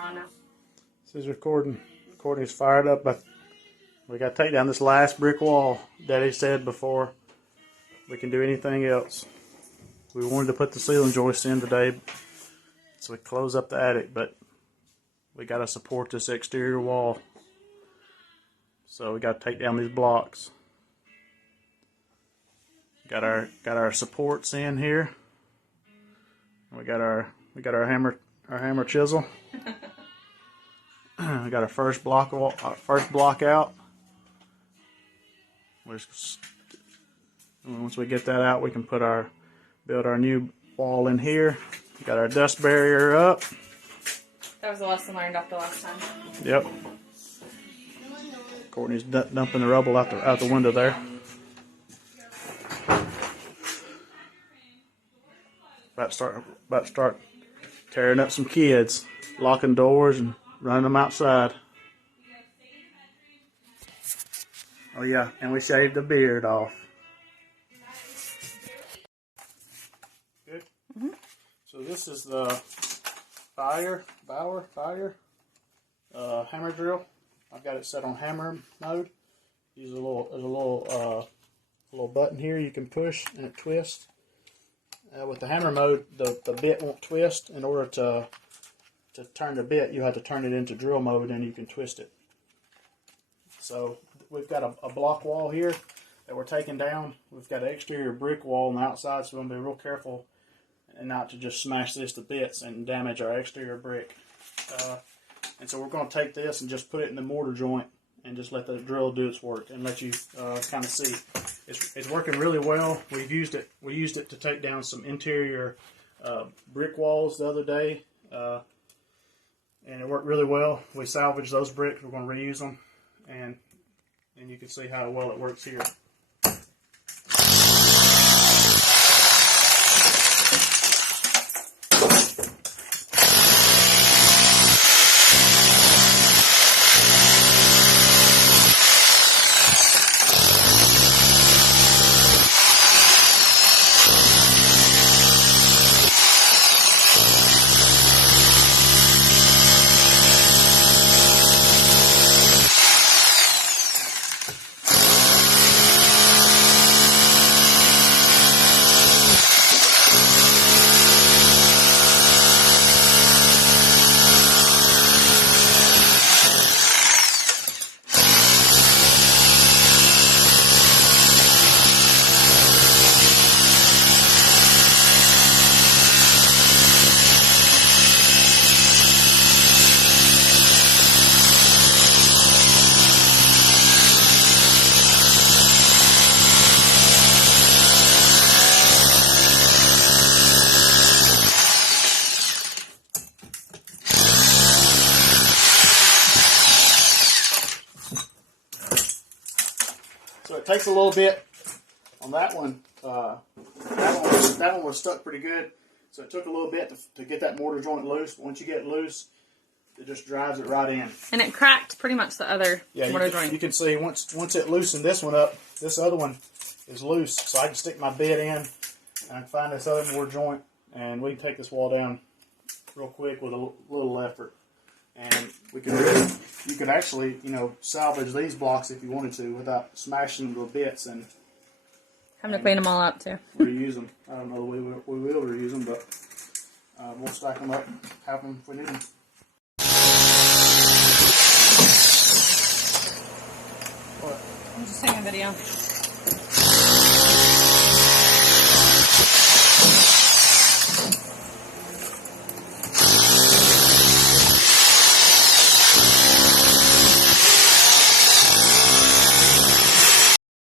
camera on now. This is recording. Recording's fired up, but we got to take down this last brick wall. Daddy said before we can do anything else. We wanted to put the ceiling joist in today, so we close up the attic, but we got to support this exterior wall. So we got to take down these blocks. Got our supports in here. We got our hammer chisel. We got our first block out. Once we get that out, we can build our new wall in here. We got our dust barrier up. That was a lesson learned after last time. Yep. Courtney's dumping the rubble out the window there. About to start tearing up some kids, locking doors and running them outside. Oh yeah, and we shaved the beard off. Good. Mm-hmm. So this is the Bauer hammer drill. I've got it set on hammer mode. There's a little button here you can push and it twists. With the hammer mode, the bit won't twist. In order to turn the bit, you have to turn it into drill mode and you can twist it. So we've got a block wall here that we're taking down. We've got an exterior brick wall on the outside, so we're going to be real careful and not to just smash this to bits and damage our exterior brick. And so we're going to take this and just put it in the mortar joint and just let the drill do its work and let you kind of see. It's working really well. We used it to take down some interior brick walls the other day, and it worked really well. We salvaged those bricks. We're going to reuse them, and you can see how well it works here. So it takes a little bit on that one. That one was stuck pretty good. So it took a little bit to get that mortar joint loose. But once you get it loose, it just drives it right in. And it cracked pretty much the other mortar joint. You can see once it loosened this one up, this other one is loose. So I can stick my bit in and I can find this other mortar joint, and we can take this wall down real quick with a little effort. And you could actually, salvage these blocks if you wanted to without smashing them to bits and having to clean them all up too. Reuse them. I don't know we will reuse them, but we'll stack them up, have them if we need them. I'm just taking a video.